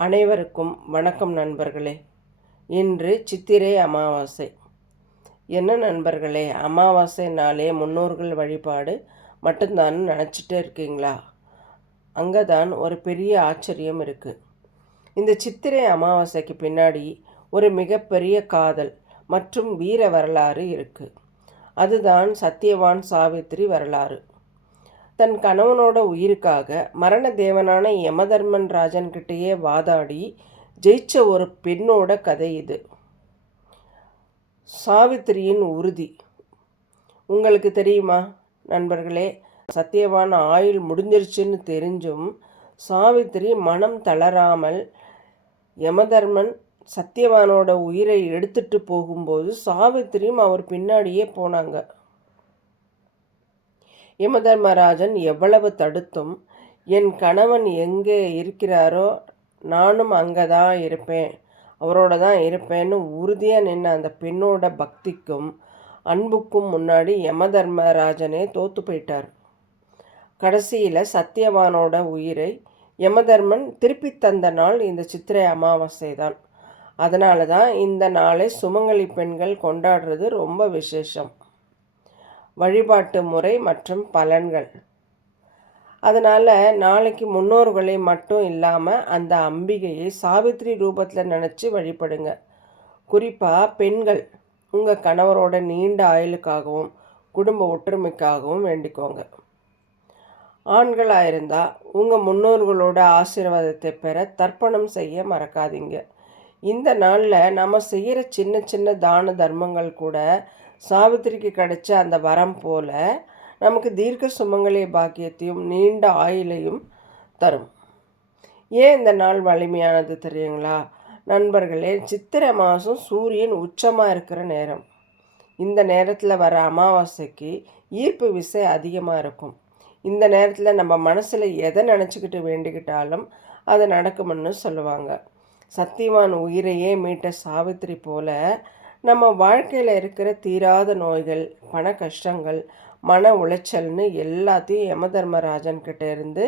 அனைவருக்கும் வணக்கம் நண்பர்களே. இன்று சித்திரை அமாவாசை. என்ன நண்பர்களே, அமாவாசை நாளே முன்னோர்கள் வழிபாடு மட்டும்தான் நினச்சிட்டே இருக்கீங்களா? அங்கே தான் ஒரு பெரிய ஆச்சரியம் இருக்குது. இந்த சித்திரை அமாவாசைக்கு பின்னாடி ஒரு மிகப்பெரிய காதல் மற்றும் வீர வரலாறு இருக்குது. அதுதான் சத்தியவான் சாவித்திரி வரலாறு. தன் கணவனோட உயிருக்காக மரண தேவனான யமதர்மன் ராஜன்கிட்டேயே வாதாடி ஜெயிச்ச ஒரு பெண்ணோட கதை இது. சாவித்திரியின் உறுதி உங்களுக்கு தெரியுமா நண்பர்களே? சத்தியவான் ஆயுள் முடிஞ்சிருச்சுன்னு தெரிஞ்சும் சாவித்திரி மனம் தளராமல் யமதர்மன் சத்தியவானோட உயிரை எடுத்துட்டு போகும்போது சாவித்திரியும் அவர் பின்னாடியே போனாங்க. யமதர்மராஜன் எவ்வளவு தடுத்தும், என் கணவன் எங்கே இருக்கிறாரோ நானும் அங்கே தான் இருப்பேன், அவரோட தான் இருப்பேன்னு உறுதியாக நின்ன அந்த பெண்ணோட பக்திக்கும் அன்புக்கும் முன்னாடி யமதர்மராஜனே தோற்று போயிட்டார். கடைசியில் சத்தியவானோட உயிரை யமதர்மன் திருப்பி தந்த நாள் இந்த சித்திரை அமாவாசை தான். அதனால தான் இந்த நாளை சுமங்கலி பெண்கள் கொண்டாடுறது ரொம்ப விசேஷம். வழிபாட்டு முறை மற்றும் பலன்கள். அதனால் நாளைக்கு முன்னோர்களை மட்டும் இல்லாமல் அந்த அம்பிகையை சாவித்திரி ரூபத்தில் நினச்சி வழிபடுங்க. குறிப்பாக பெண்கள் உங்கள் கணவரோட நீண்ட ஆயுளுக்காகவும் குடும்ப ஒற்றுமைக்காகவும் வேண்டிக்கோங்க. ஆண்களாக இருந்தால் உங்கள் முன்னோர்களோட ஆசீர்வாதத்தை பெற தர்ப்பணம் செய்ய மறக்காதீங்க. இந்த நாளில் நம்ம செய்கிற சின்ன சின்ன தான தர்மங்கள் கூட சாவித்திரிக்கு கிடைச்ச அந்த வரம் போல நமக்கு தீர்க்க சுமங்கலி பாக்கியத்தையும் நீண்ட ஆயுளையும் தரும். ஏன் இந்த நாள் வலிமையானது தெரியுங்களா நண்பர்களே? சித்திரை மாதம் சூரியன் உச்சமாக இருக்கிற நேரம். இந்த நேரத்தில் வர அமாவாசைக்கு ஈர்ப்பு விசை அதிகமாக இருக்கும். இந்த நேரத்தில் நம்ம மனசில் எதை நினச்சிக்கிட்டு வேண்டிக்கிட்டாலும் அது நடக்கும்னு சொல்லுவாங்க. சத்தியவான் உயிரையே மீட்ட சாவித்திரி போல நம்ம வாழ்க்கையில் இருக்கிற தீராத நோய்கள், பண கஷ்டங்கள், மன உளைச்சல்னு எல்லாத்தையும் யமதர்மராஜன்கிட்ட இருந்து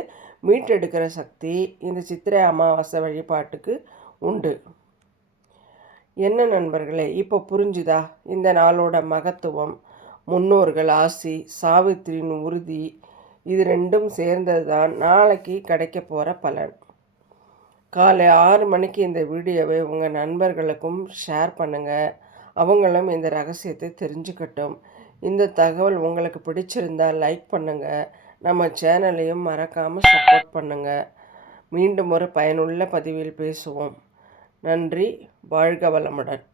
மீட்டெடுக்கிற சக்தி இந்த சித்திரை அமாவாசை வழிபாட்டுக்கு உண்டு. என்ன நண்பர்களே, இப்போ புரிஞ்சுதா இந்த நாளோட மகத்துவம்? முன்னோர்கள் ஆசி, சாவித்திரியின் உறுதி, இது ரெண்டும் சேர்ந்தது தான் நாளைக்கு கிடைக்க போகிற பலன். காலை 6 மணிக்கு இந்த வீடியோவை உங்கள் நண்பர்களுக்கும் ஷேர் பண்ணுங்கள். அவங்களும் இந்த ரகசியத்தை தெரிஞ்சுக்கட்டும். இந்த தகவல் உங்களுக்கு பிடிச்சிருந்தால் லைக் பண்ணுங்கள். நம்ம சேனலையும் மறக்காமல் சப்போர்ட் பண்ணுங்கள். மீண்டும் ஒரு பயனுள்ள பதிவில் பேசுவோம். நன்றி. வாழ்க வளமுடன்.